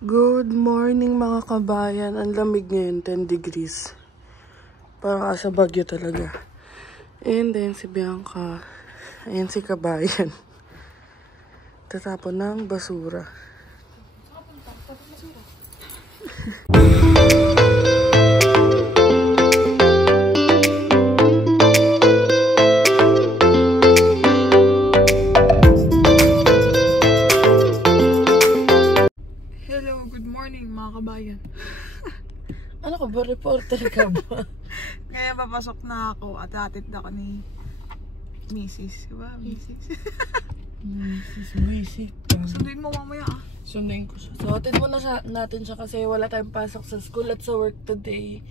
Good morning mga kabayan. Ang lamig ngayon, 10 degrees. Parang asa Bagyo talaga. And then si Bianca. Ayan si kabayan. Tatapon ng basura. Hello, good morning mga kabayan. Ano ka ba? Reporter ka ba? Ngayon papasok na ako at hatid ako ni Mrs. Diba? Visit ka. Sunduin mo mamaya ah. Sunduin ko siya. So, atid muna natin siya kasi wala tayong pasok sa school at sa work today.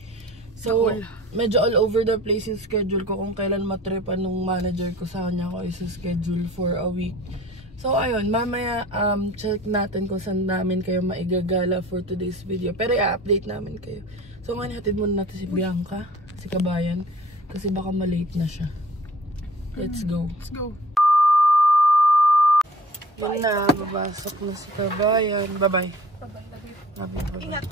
So, medyo all over the place yung schedule ko kung kailan matripan nung manager ko sa kanya ko isa-schedule for a week. So, ayun, mamaya check natin kung saan namin kayo maigagala for today's video. Pero i-update namin kayo. So, ngayon hatid muna natin si Bianca, si kabayan, kasi baka malate na siya. Let's go. Let's go. Yun na, babasok na si kabayan. Bye-bye. Bye-bye. Ingat.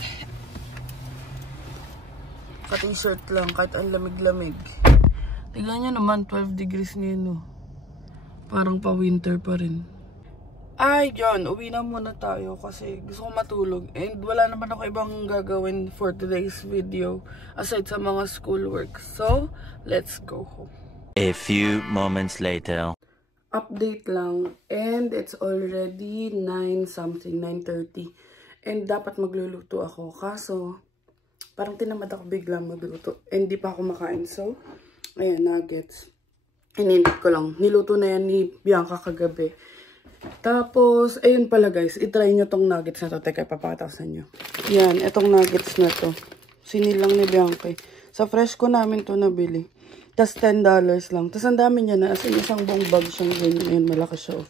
Ka-t-shirt lang, kahit ang lamig-lamig. Tignan nyo naman, 12 degrees ngayon, no? Parang pa-winter pa rin. Ay, John, uwi na muna tayo kasi gusto ko matulog. And wala naman ako ibang gagawin for today's video aside sa mga schoolwork. So, let's go home. A few moments later. Update lang. And it's already 9-something, 9:30. And dapat magluluto ako. Kaso, parang tinamad ako biglang magluto. And di pa ako makain. So, ayan, nuggets. Ininit ko lang. Niluto na yan ni Bianca kagabi. Tapos, ayun pala guys, itry nyo tong nuggets na to. Teka, ipapakita ko sa inyo. Yan, itong nuggets na to. Sinilang ni Bianca. Sa fresh ko namin to nabili. Tapos $10 lang. Tapos ang dami niya na. As in, isang buong bag siyang ganyan. Ayan, malaki siya.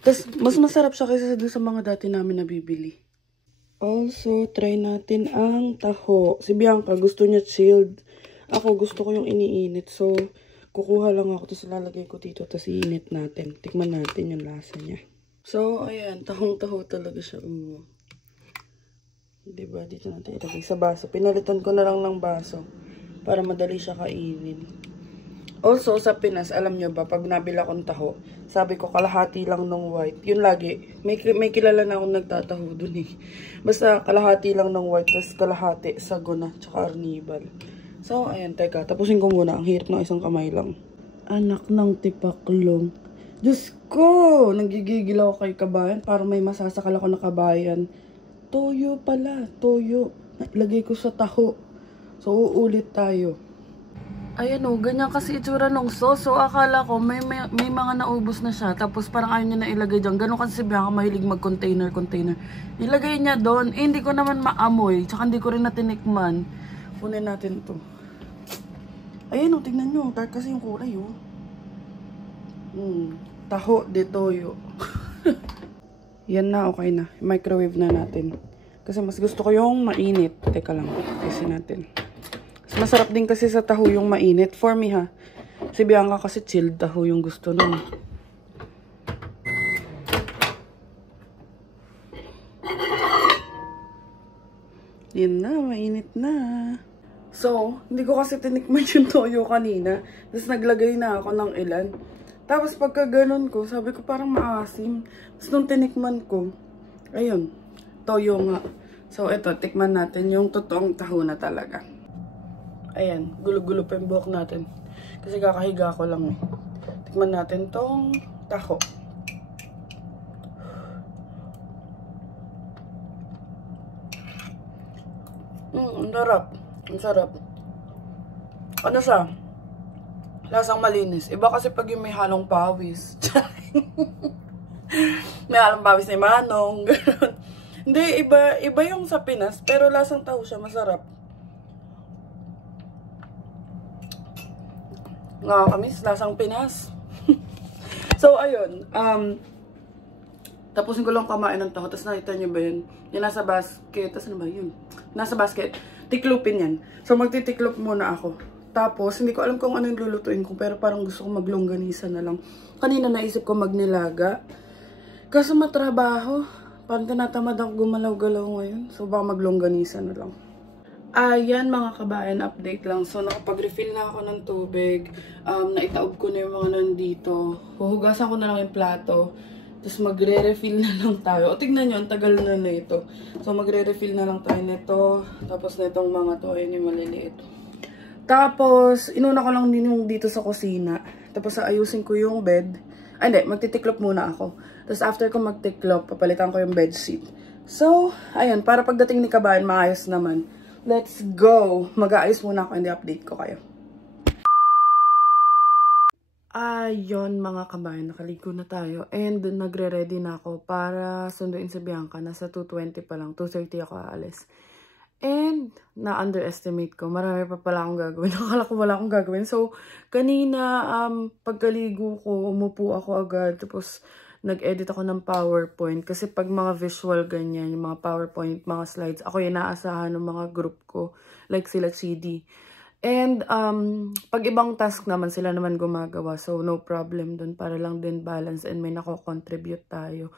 Tapos, mas masarap siya kaysa dun sa mga dati namin nabibili. Also, try natin ang taho. Si Bianca, gusto niya chilled. Ako, gusto ko yung iniinit. So, kukuha lang ako. Tapos lalagay ko dito. Tapos iinit natin. Tikman natin yung lasa niya. So, ayan. Tahong-taho talaga siya. Diba? Dito natin ilagay sa baso. Pinalitan ko na lang ng baso. Para madali siya kainin. Also, sa Pinas, alam nyo ba, pag nabila akong taho, sabi ko kalahati lang ng white. Yun lagi. May kilala na akong nagtataho dun eh. Basta kalahati lang ng white, tapos kalahati saguna, tsaka arnibal. So, ayan, teka. Tapusin ko muna. Ang hirap ng isang kamay lang. Anak ng tipaklong. Diyos ko! Nagigigil ako kay kabayan. Parang may masasakal ako na kabayan. Toyo pala. Toyo. Lagay ko sa taho. So, uulit tayo. Ayan o, ganyan kasi itsura nung sauce. So, akala ko may mga naubos na siya. Tapos parang ayaw niya na ilagay dyan. Ganon kasi si Bianca mahilig mag-container. Ilagay niya doon. Eh, hindi ko naman maamoy. Tsaka hindi ko rin natinikman. Kunin natin to. Ayan o, tignan nyo. Dark kasi yung kulay o. Taho de toyo. Yan na, okay na. Microwave na natin. Kasi mas gusto ko yung mainit. Teka lang, isin natin. Masarap din kasi sa taho yung mainit. For me ha. Si Bianca kasi chilled taho yung gusto nun. Yan na, mainit na. So, hindi ko kasi tinikman yung toyo kanina. Tapos naglagay na ako ng ilan. Tapos pagka ganun ko, sabi ko parang maasim. Tapos nung tinikman ko, ayun, toyo nga. So, ito, tikman natin yung totoong taho na talaga. Ayan, gulo-gulo pa yung buhok natin. Kasi kakahiga ko lang eh. Tikman natin tong taho. Ang sarap. Ang sarap. Ano siya? Lasang malinis. Iba kasi pag yung may halong pawis. May halong pawis ni Manong. Hindi, iba yung sa Pinas. Pero lasang taho siya. Masarap. Nakakamiss. Lasang Pinas. So, ayun. Tapusin ko lang kumain ng taho. Tapos nakita nyo ba yun? Yung nasa basket. Tapos ano ba yun? Nasa basket. Tiklupin yan. So, magtitiklop muna ako. Tapos, hindi ko alam kung ano yung lulutuin ko. Pero parang gusto ko maglongganisa na lang. Kanina naisip ko magnilaga. Kaso matrabaho. Parang tinatamad ako gumalaw-galaw ngayon. So, baka maglongganisa na lang. Ayan mga kabayan, update lang. So, nakapag-refill na ako ng tubig. Naitaob ko na yung mga nandito. Huhugasan ko na lang yung plato. Tapos magre-refill na lang tayo. O, tignan nyo, ang tagal na ito. So, magre-refill na lang tayo nito. Tapos nitong mga to, ayan yung maliliit. Tapos, inuna ko lang din yung dito sa kusina. Tapos, ayusin ko yung bed. Ay, hindi, magtitiklop muna ako. Tapos, after ko magtiklop, papalitan ko yung bedsheet. So, ayun, para pagdating ni kabayan, maayos naman. Let's go! Mag-aayos muna ako, hindi update ko kayo. Ayun mga kabayan, nakaligo na tayo and nagre-ready na ako para sunduin si Bianca. Nasa 2:20 pa lang, 2:30 ako aalis. And na-underestimate ko, marami pa pala akong gagawin. Nakala ko wala akong gagawin. So, kanina pagkaligo ko, umupo ako agad. Tapos, nag-edit ako ng PowerPoint. Kasi pag mga visual ganyan, yung mga PowerPoint, mga slides, ako yung naasahan ng mga group ko. Like sila CD. And, pag ibang task naman, sila naman gumagawa. So, no problem dun. Para lang din balance and may nako-contribute tayo.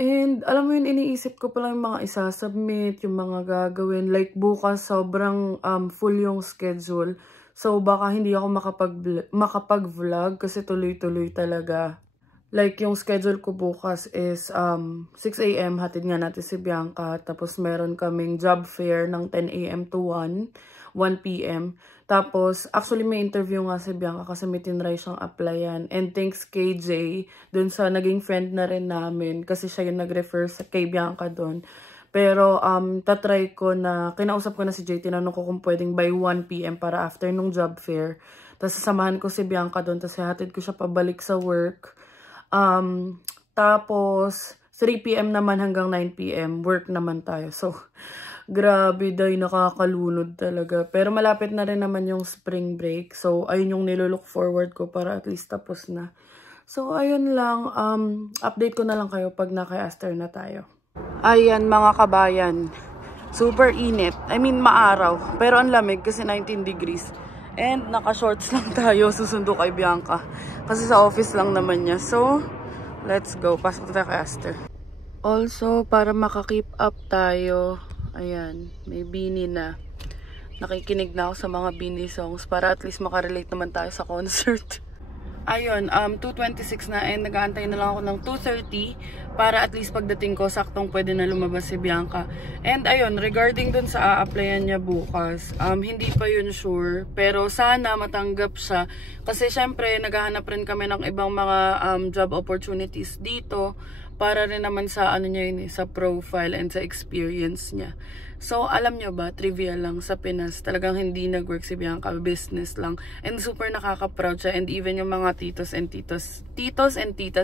And, alam mo yun, iniisip ko pala yung mga isasubmit, yung mga gagawin. Like, bukas, sobrang full yung schedule. So, baka hindi ako makapag-vlog kasi tuloy-tuloy talaga. Like, yung schedule ko bukas is 6 AM, hatid nga natin si Bianca. Tapos, meron kaming job fair ng 10 AM to 1 PM. Tapos, actually may interview nga si Bianca kasi may tinry siyang applyan. And thanks KJ, dun sa naging friend na rin namin. Kasi siya yung nag-refer kay Bianca dun. Pero, tatry ko na, kinausap ko na si Jay, tinanong ko kung pwedeng by 1 PM para after nung job fair. Tapos, sasamahan ko si Bianca dun. Tapos, hatid ko siya pabalik sa work. Tapos, 3 PM naman hanggang 9 PM, work naman tayo. So, grabe day, nakakalunod talaga. Pero malapit na rin naman yung spring break. So, ayun yung nilook forward ko para at least tapos na. So, ayun lang. Update ko na lang kayo pag naka-Aster na tayo. Ayan mga kabayan. Super init. I mean, maaraw. Pero ang lamig kasi 19 degrees. And naka-shorts lang tayo. Susundo kay Bianca. Kasi sa office lang naman niya. So, let's go. Pasok tayo kay Aster. Also, para maka-keep up tayo, ayan, may Bini na. Nakikinig na ako sa mga Bini songs para at least makarelate naman tayo sa concert. Ayun, 2:26 na and nag-aantay na lang ako ng 2:30 para at least pagdating ko, saktong pwede na lumabas si Bianca. And ayun, regarding dun sa a-applyan niya bukas, hindi pa yun sure, pero sana matanggap siya. Kasi syempre, naghahanap rin kami ng ibang mga job opportunities dito para rin naman sa ano niya yun, sa profile and sa experience niya. So, alam nyo ba, trivia lang, sa Pinas, talagang hindi nag-work si Bianca, business lang. And super nakaka-proud siya. And even yung mga titos and titas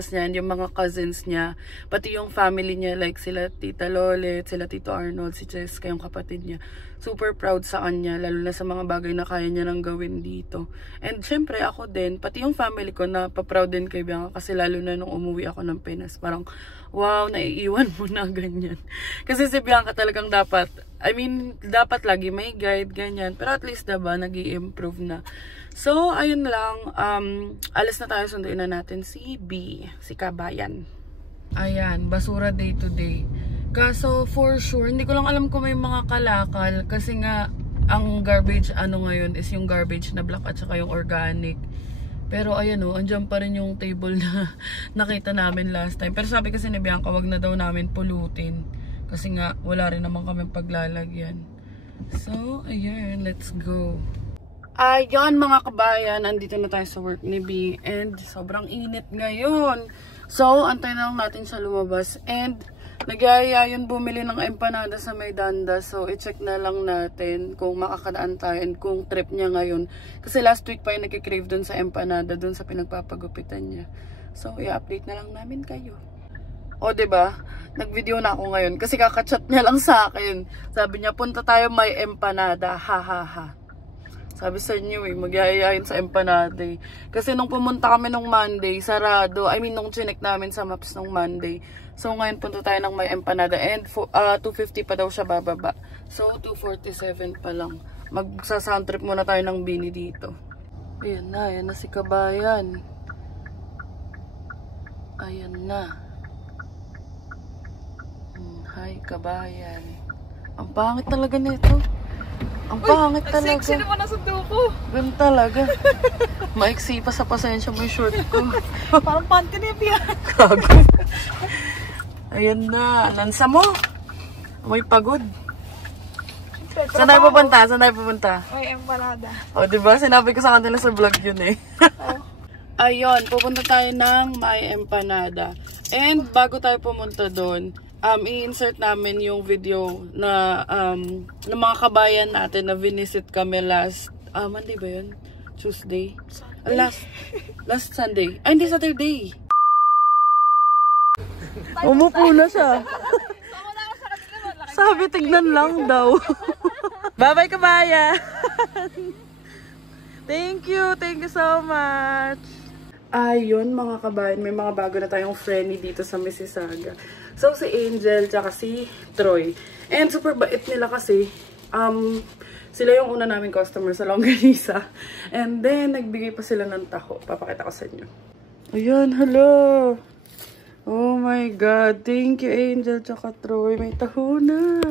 niya, and yung mga cousins niya, pati yung family niya, like sila Tita Lolet, sila Tito Arnold, si Cheska, yung kapatid niya. Super proud sa kanya, lalo na sa mga bagay na kaya niya nang gawin dito. And syempre ako din, pati yung family ko, napaproud din kay Bianca, kasi lalo na nung umuwi ako ng Pinas, parang, wow, naiiwan mo na ganyan. Kasi si Bianca talagang dapat, dapat lagi may guide, ganyan. Pero at least diba, nag-i-improve na. So, ayun lang. Alas na tayo, sunduin na natin si B, si Kabayan. Ayan, basura day to day. Kaso, for sure, hindi ko lang alam kung may mga kalakal. Kasi nga, ang garbage, ngayon, is yung garbage na black at saka yung organic. Pero ayan o, andyan pa rin yung table na nakita namin last time. Pero sabi kasi ni Bianca, wag na daw namin pulutin. Kasi nga, wala rin naman kami paglalagyan. So, ayan, let's go. Ayan mga kabayan, andito na tayo sa work ni B. And sobrang init ngayon. So, antay na lang natin siya lumabas. And nagyaya yun bumili ng empanada sa may danda. So, i-check na lang natin kung makakadaan tayo and kung trip niya ngayon. Kasi last week pa yung nagkikrave dun sa empanada, dun sa pinagpapagupitan niya. So, i-update na lang namin kayo. O, diba? Nag-video na ako ngayon kasi kakachat niya lang sa akin. Sabi niya, punta tayo may empanada. Ha, ha, ha. Sabi sa inyo magyayayain sa empanada eh. Kasi nung pumunta kami nung Monday, sarado. Nung chinek namin sa maps nung Monday. So, ngayon punta tayo ng may empanada. And 250 pa daw siya bababa. So, 247 pa lang. Magsa-sound trip muna tayo ng Bini dito. Ayan na si Kabayan. Ayan na. Hi, kabayan. Ang pangit talaga nito. Ang pangit talaga. Sexy naman ang sundo ko. Ganun talaga. Maiksi pa sa pasensya mo yung short ko. Parang panty na yan. Kago. Ayan na. Lansa mo. May pagod. Saan tayo pupunta? Saan tayo pupunta? May empanada. O, diba? Sinabi ko sa kanila sa vlog yun eh. Ayun, pupunta tayo ng May Empanada. And bago tayo pumunta doon, i-insert namin yung video na ng mga kabayan natin na vinisit kami last, Monday ba yun? Tuesday? Last Sunday. Ay, hindi, Saturday. Umupo na siya. Sabi, tignan lang daw. Bye-bye, kabayan! Thank you so much! Ayun, mga kabayan, may mga bago na tayong friendly dito sa Mississauga. So, si Angel, tsaka si Troy. And super bait nila kasi, sila yung una naming customer sa Longganisa. And then, nagbigay pa sila ng taho. Papakita ko sa inyo. Ayun, hello! Oh my God, thank you Angel, tsaka Troy. May taho na.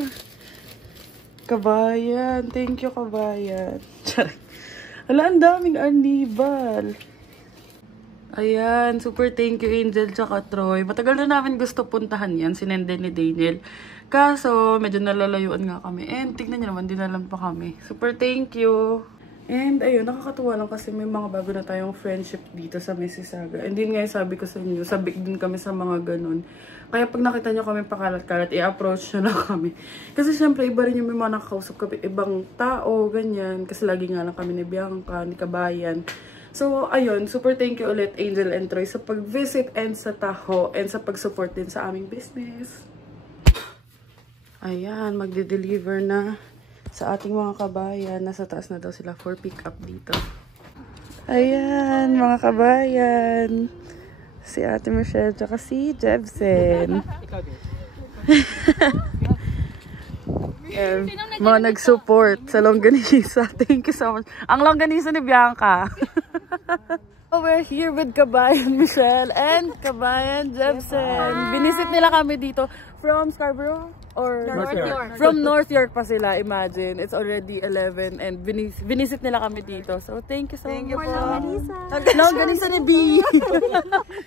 Kabayan, thank you kabayan. Hala, ang daming arnibal. Ayan, super thank you Angel tsaka Troy. Matagal na namin gusto puntahan yan, sinende ni Daniel. Kaso, medyo nalalayuan nga kami. And tignan nyo naman, dinalan pa kami. Super thank you. And ayun, nakakatuwa lang kasi may mga bago na tayong friendship dito sa Mississauga. And din nga sabi ko sa inyo, sabik din kami sa mga ganun. Kaya pag nakita nyo kami pakalat-kalat, i-approach nyo lang kami. Kasi syempre, iba rin yung may mga nakakausap kami, ibang tao, ganyan. Kasi lagi nga lang kami ni Bianca, ni Kabayan. So, ayun, super thank you ulit Angel and Troy sa pag-visit and sa taho and sa pag-support din sa aming business. Ayan, magde-deliver na sa ating mga kabayan. Nasa taas na daw sila for pick-up dito. Ayan, mga kabayan. Si Ate Michelle tsaka si Jebsen. Mga nag-support sa Longganisa. Thank you so much. Ang Longganisa ni Bianca. We're here with Kabayan Michelle and Kabayan Jebsen. Binisit nila kami dito from Scarborough or North York. From North York pa sila, imagine. It's already 11 and binisit nila kami dito. So thank you so much. Thank you po. Longganisa ni B.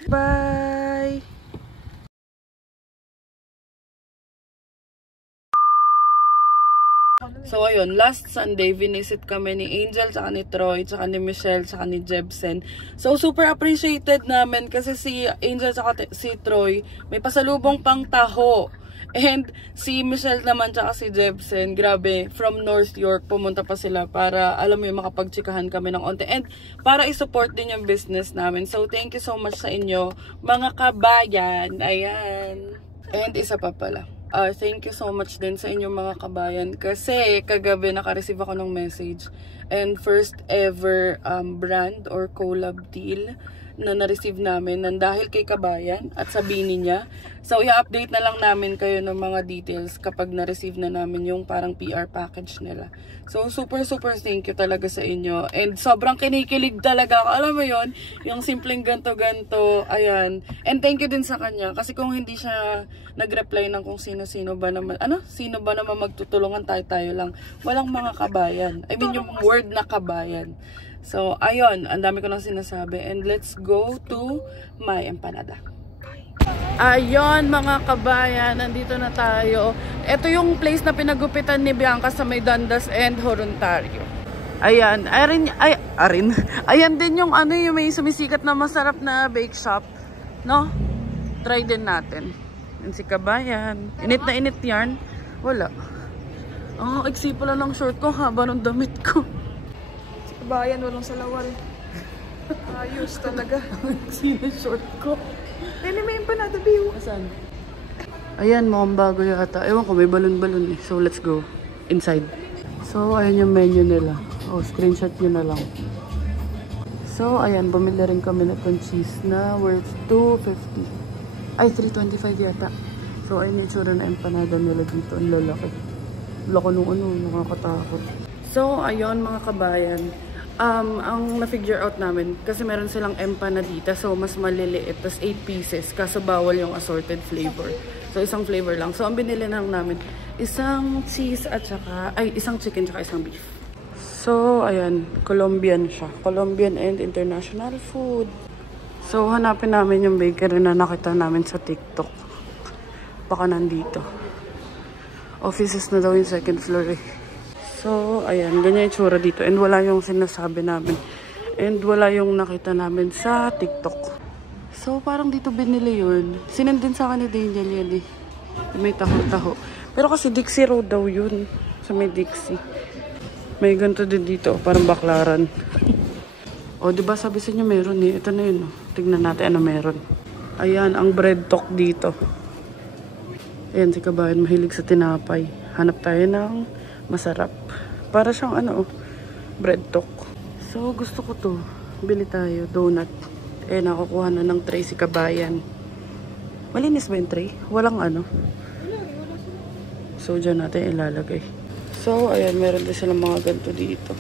Bye. So ayun, last Sunday, vinisit kami ni Angel, tsaka ni Troy, tsaka ni Michelle, tsaka ni Jebsen. So super appreciated namin kasi si Angel tsaka si Troy may pasalubong pang taho. And si Michelle naman tsaka si Jebsen, grabe, from North York, pumunta pa sila para, alam mo yung makapagtsikahan kami ng onte. And para isupport din yung business namin. So thank you so much sa inyo, mga kabayan. Ayan. And isa pa pala. Thank you so much din sa inyong mga kabayan kasi kagabi naka-receive ako ng message and first ever brand or collab deal na na-receive namin nang dahil kay kabayan at sabihin niya. So i-update na lang namin kayo ng mga details kapag na-receive na namin yung parang PR package nila. So super thank you talaga sa inyo and sobrang kinikilig talaga ako. Alam mo yon, yung simpleng ganto-ganto, ayan. And thank you din sa kanya kasi kung hindi siya nag-reply ng kung sino-sino ba naman, sino ba naman magtutulungan, tayo lang. Walang mga kabayan. I mean yung word na kabayan. So, ayun, ang dami ko nang sinasabi. And let's go to May Empanada. Ayun, mga kabayan, nandito na tayo. Ito yung place na pinagupitan ni Bianca sa may Dundas and Horontario. Ayan, ayan din yung yung may sumisikat na masarap na bake shop. No? Try din natin. Yan si kabayan. Init na init yarn. Wala. Iksi pala ng short ko, haba ng damit ko. Bayan, walang salawal. Ayos talaga. Sino short ko? Dali, may empanada, Biw. Asan? Ayan, mukhang bago yata. Ewan ko, may balon-balon eh. So, let's go inside. So, ayan yung menu nila. Screenshot nyo na lang. So, ayan, bumili rin kami na itong cheese na worth $2.50. Ay, $3.25 yata. So, ayun yung itsura na empanada nila dito. Ang lalaki. Lako nung nakakatakot. So, ayun mga kabayan. Ang na-figure out namin, kasi meron silang empanadita, so mas maliliit, tas 8 pieces, kaso bawal yung assorted flavor. So, isang flavor lang. So, ang binili lang namin, isang cheese at saka, isang chicken at isang beef. So, ayan, Colombian siya. Colombian and international food. So, hanapin namin yung bakery na nakita namin sa TikTok. Baka nandito. Offices na daw yung second floor eh. So, ayan, ganyan yung tsura dito. And wala yung sinasabi namin. And wala yung nakita namin sa TikTok. So, parang dito binili yun. Sinendin sa akin ni Daniel yan eh. May taho-taho. Pero kasi Dixie Road daw yun. Sa may Dixie. May ganito din dito, parang baklaran. O, diba sabi sa inyo meron eh. Ito na yun. Oh. Tignan natin ano meron. Ayan, ang bread talk dito. Ayan, si Kabayan mahilig sa tinapay. Hanap tayo ng masarap. Para siyang ano, bread talk. So, gusto ko to. Bili tayo, donut. Eh, nakukuha na ng tray si Kabayan. Malinis ba yung tray? Walang ano. So, dyan natin ilalagay. So, ayan, meron din silang mga ganito dito.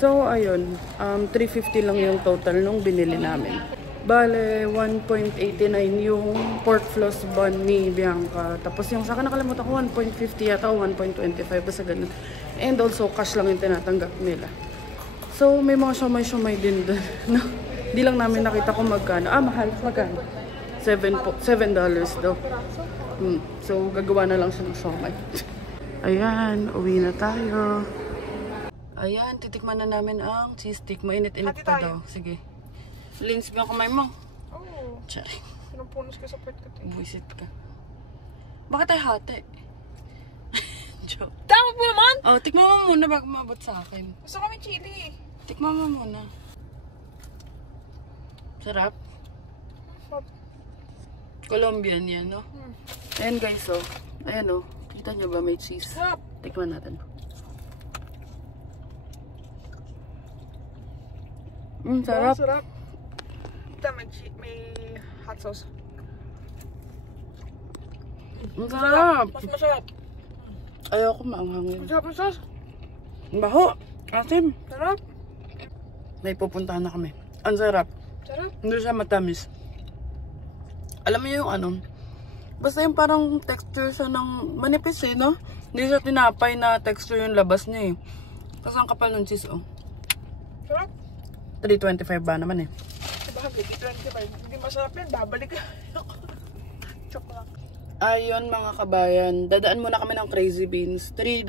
So, ayun, 350 lang yung total nung binili namin. Bale, 1.89 yung pork floss bun ni Bianca. Tapos yung sa akin nakalimutan ko, 1.50 yata o 1.25, basta ganun. And also, cash lang yung tinatanggap nila. So, may mga siomay-siomay din doon. No? Di lang namin nakita kung magkano. Mahal. Magkano? $7 daw. So, gagawa na lang siya ng siomay. Ayan, uwi na tayo. Ayan, titikman na namin ang cheese stick. Mainit-init pa daw. Sige. Lins ba ang kamay mo? Oo. Charing. Pinampunos ka sa pet ko. Buisit ka. Bakit tayo hati? Joke. Tama po naman! Oh, tikman mo muna bago mabot sa akin. Gusto kami chili. Tikman mo muna. Sarap? Colombian yan, no? Ayan guys, oh. Ayan, oh. Kita nyo ba may cheese? Sarap! Tikman natin. Sarap. Sarap. Ito, may hot sauce. Sarap. Mas masarap. Ayoko maanghang yun. Masarap ang sauce. Baho. Asim. Sarap. May pupuntahan na kami. Ang sarap. Sarap. Hindi siya matamis. Alam mo yung ano, basta yung parang texture siya ng manipis eh, no? Hindi siya tinapay na texture yung labas niya eh. Tapos ang kapal ng cheese, oh. Sarap. 3.25 ba naman eh. Sabagay, 25. Hindi masarap yan. Babalik ka. Choke lang. Ayun mga kabayan, dadaan muna kami ng Crazy Beans. $3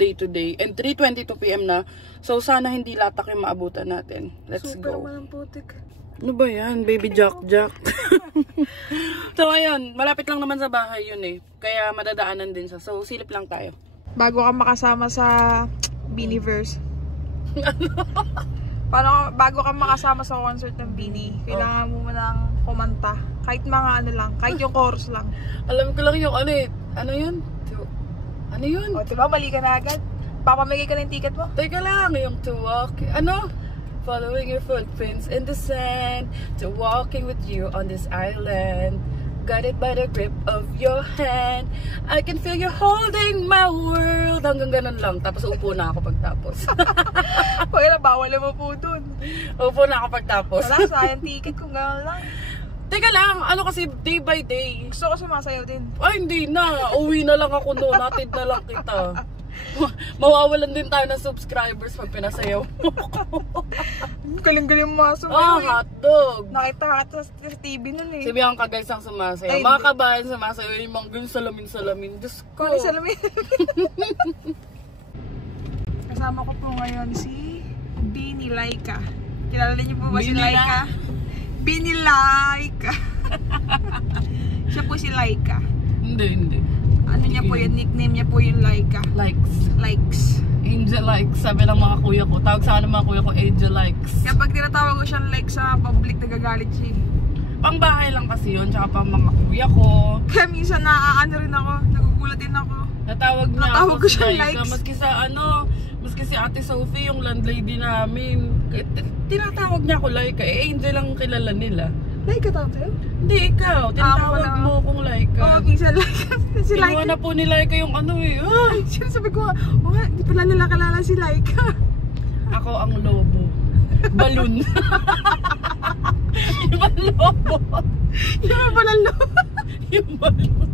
day to day. And 3:22 PM na. So sana hindi latak yung maabutan natin. Let's Super go. Super naman putik. Ano ba yan? Baby Jack. So ayun, malapit lang naman sa bahay yun eh. Kaya madadaanan din siya. So silip lang tayo. Bago ka makasama sa Beanieverse. Paano, bago ka makasama sa concert ng Beanie, kailangan mo nang kumanta. Kahit mga ano lang, kahit yung chorus lang. Alam ko lang yung ano eh. Ano yun? Ano yun? O, diba? Mali ka na agad. Papamigay ka ng ticket mo. Teka lang, yung to walk. Ano? Following your footprints in the sand, to walking with you on this island. Got it by the grip of your hand. I can feel you holding my world. Hanggang ganun lang. Tapos upo na ako pagtapos. Kaya bawal mo po dun. Upo na ako pagtapos. Wala, sayang ticket kung gano'n lang. Teka lang, ano kasi day by day. Gusto ko sumasayaw din. Ay, hindi na. Uwi na lang ako noon. Hatid na lang kita. Mawawalan din tayo ng subscribers pag pinasayaw mo. Galing-galing mo sumayaw. Hotdog. Nakita ka sa TV nun eh. Si Bianca guys ang sumasayaw. Ay, mga kabayan sumasayaw yung mga ganyan salamin-salamin. Diyos ko. Kung salamin. Kasama ko po ngayon si Beanie Laika. Kilala niyo po ba si Laika? Beanie Laika. Siya po si Laika. Hindi. Ano niya po yun? Nickname niya po yung Laika. Likes. Angel likes. Sabi ng mga kuya ko. Tawag sa akin ng mga kuya ko, Angel likes. Kapag tinatawag ko siyang like sa public, nagagalit siya. Pang bahay lang kasi yun. Tsaka pang mga kuya ko. Kaya minsan naaano rin ako. Nagugulat din ako. Natawag niya Natawag ako ko si siyang Laika. likes. Maski si Ate Sophie, yung landlady namin. Tinatawag niya ako Laika. Angel lang kilala nila. Laika tawag sa'yo? Hindi, ikaw. Tinatawag mo akong Laika. Oo, minsan Laika. Si Kinuha Laika. na po ni Laika yung ano eh. Ay, sabi ko, hindi pala nila kalala si Laika. Ako ang lobo. Balloon. Yung lobo. Yung pala Yung balo.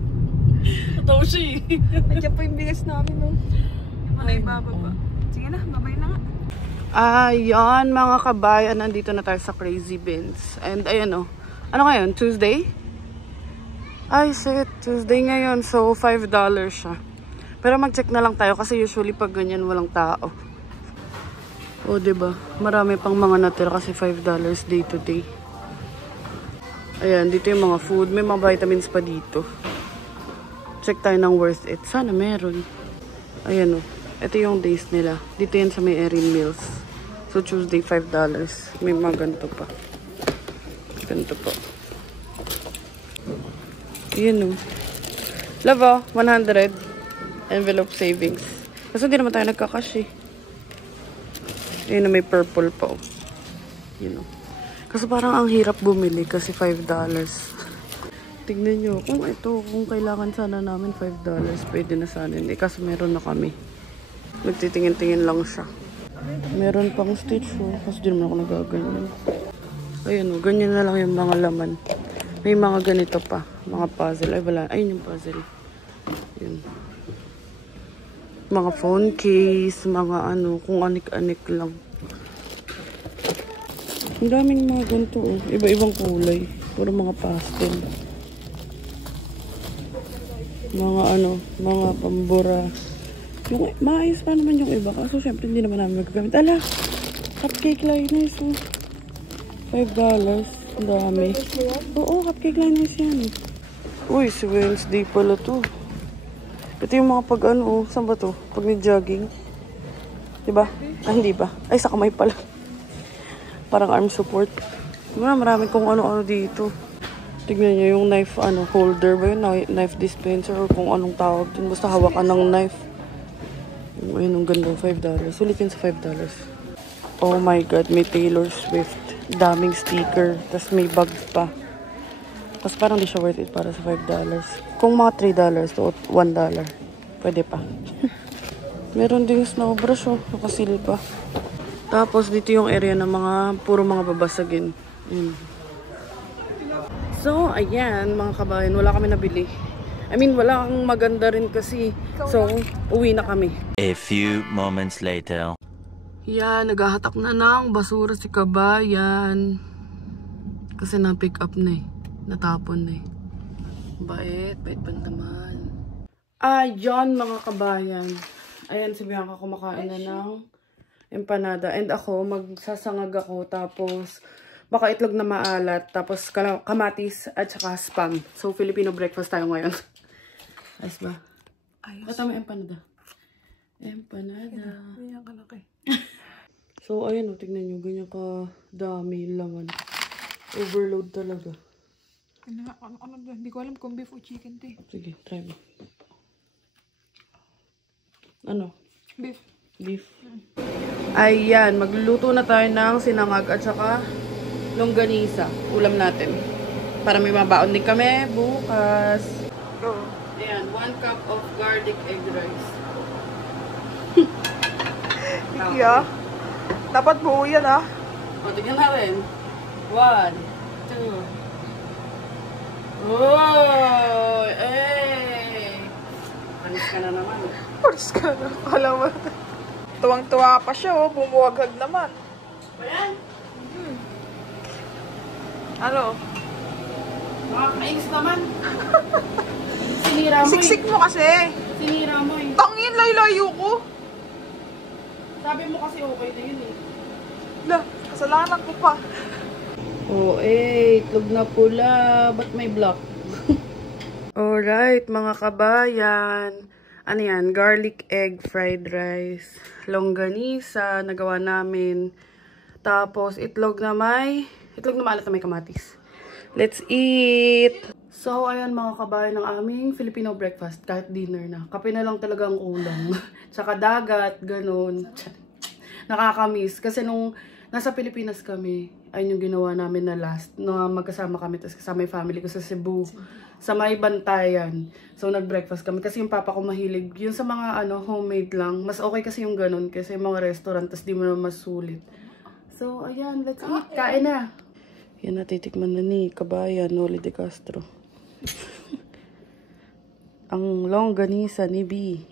Tatawa siya eh. Nandiyan po yung bigas namin, no? Yung mga ibababa. Sige na, babay na nga. Ayan mga kabayan, nandito na tayo sa Crazy Beans. And ayan o. Ano ngayon? Tuesday? Ay shit, Tuesday ngayon. So $5 siya. Pero mag-check na lang tayo kasi usually pag ganyan walang tao. O diba? Marami pang mga natira kasi $5 day to day. Ayan, dito yung mga food. May mga vitamins pa dito. Check tayo ng worth it. Sana meron. Ayan o. Ito yung days nila. Dito yan sa may Erin Mills. So Tuesday $5. May mga ganito pa. Ganito po. Ayan o. Love 100. Envelope savings. Kasi hindi naman tayo nagkakash eh. Ayan o, may purple pa o. Yun o. Kasi parang ang hirap bumili kasi $5. Tignan nyo, kung kailangan sana namin $5, pwede na sana. Eh, kasi meron na kami. Nagtitingin-tingin lang siya. Meron pang stitch kasi di naman ako nagaganyan. Ayan o, ganyan na lang yung mga laman. May mga ganito pa, mga puzzle. Ay wala, ayun yung puzzle. Yun. Mga phone case, mga ano, kung anik-anik lang. Ang daming mga ganito oh. Iba-ibang kulay. Puro mga pastel. Mga ano, mga pambura. Yung maayos pa naman yung iba. Kaso syempre hindi naman namin magagamit. Ala! Cupcake liners oh. $5. Ang dami. Oo, cupcake liners yan. Uy, si Wednesday pala to. Ito yung mga pag ano oh. Saan ba to? Pag jogging. Diba? Ah, hindi ba? Ay, sa kamay pala. Parang arm support. Marami kung ano-ano dito. Tignan nyo yung knife holder ba yun? Knife dispenser or kung anong tawag dun. Basta hawakan ng knife. Ayun, ang ganda. $5. Sulit yun sa $5. Oh my God, may Taylor Swift. Daming sticker. Tapos may bag pa. Tapos parang di siya worth it para sa $5. Kung mga $3 to $1. Pwede pa. Meron din snow brush oh. Nakasil pa. Tapos dito yung area ng mga puro mga babasagin. So, ayan mga kabayan, wala kami nabili. I mean, wala kang maganda rin kasi. So, uwi na kami. A few moments later. Yan, naghahatak na ng basura si kabayan. Kasi na-pick up na eh. Natapon na eh. Bait pa naman. Ayan mga kabayan. Ayan, si Bianca kumakain na ng empanada. And ako, magsasangag ako. Tapos, baka itlog na maalat. Tapos, kamatis at saka spam. So, Filipino breakfast tayo ngayon. Ayos ba? Ayos. Ito may empanada. Empanada. Ganyan kalaki. So, ayan o. Tignan nyo. Ganyan ka dami laman. Overload talaga. Ano, hindi ko alam kung beef o chicken to eh. Sige, try mo. Ano? Beef. Beef. Ayan, magluluto na tayo ng sinangag at saka longganisa. Ulam natin. Para may mabaon din kami bukas. Ayan, 1 cup of garlic egg rice. Yeah. Dapat buo yan ah. O, tignan na rin. 1, 2. Oh! Eh! Anis ka na naman. Pars ka na. Kala mo. Tuwang-tuwa pa siya oh. Bumuwaghag naman. Ayan! Ano? Nakakainis naman. Sinira mo Siksik mo kasi. Sinira mo eh. Tangin, layo ko. Sabi mo kasi okay na yun eh. La, kasalanan ko pa. Oh, itlog na pula. Ba't may black? Alright, mga kabayan. Ano yan? Garlic egg fried rice. Longganisa, nagawa namin. Tapos, itlog na maalat na may kamatis. Let's eat! So, ayan mga kabayan ng aming Filipino breakfast. Kahit dinner na. Kape na lang talaga ang ulam. Tsaka dagat, ganun. Nakakamiss. Kasi nung nasa Pilipinas kami, ayun yung ginawa namin na last. Na magkasama kami, tapos kasama yung family ko sa Cebu. Sa may Bantayan. So, nag-breakfast kami. Kasi yung papa ko mahilig. Yun sa mga homemade lang. Mas okay kasi yung ganun. Kasi yung mga restaurant, tapos di mo na masulit. So, ayan. Let's eat. Kain na. Yan, natitikman na ni Kabayan, Noli de Castro. Ang longganisa ni B.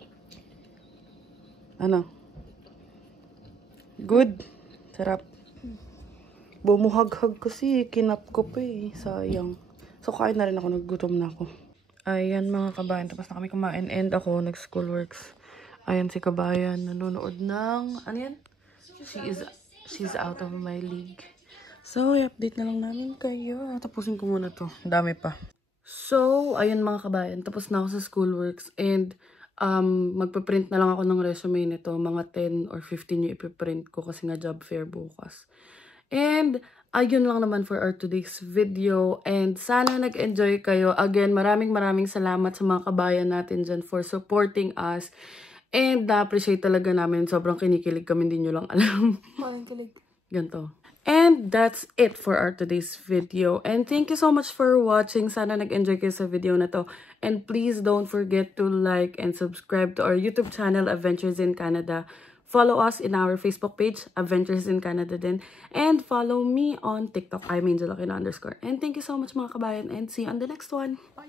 Ano? Good? Sarap. Bumuhag-hag kasi. Kinap ko pa eh. Sayang. So, kain na rin ako. Naggutom na ako. Ayan mga kabayan. Tapos na kami kumain. And ako, nag-school works. Ayan si kabayan. Nanonood ng... Ano yan? She's out of my league. So, i-update na lang namin kayo. Tapusin ko muna to. Dami pa. So, ayan mga kabayan. Tapos na ako sa school works. And, magpaprint na lang ako ng resume nito. Mga 10 or 15 yung ipiprint ko kasi nga job fair bukas. And, ayun lang naman for our today's video. And, sana nag-enjoy kayo. Again, maraming salamat sa mga kabayan natin dyan for supporting us. And, na-appreciate talaga namin. Sobrang kinikilig kami, hindi nyo lang alam. Parang kilig. Ganto. And that's it for our today's video. And thank you so much for watching. Sana nag-enjoy kayo sa video na to. And please don't forget to like and subscribe to our YouTube channel, Adventures in Canada. Follow us in our Facebook page, Adventures in Canada din. And follow me on TikTok, I'm Angelakina _. And thank you so much mga kabayan. And see you on the next one. Bye!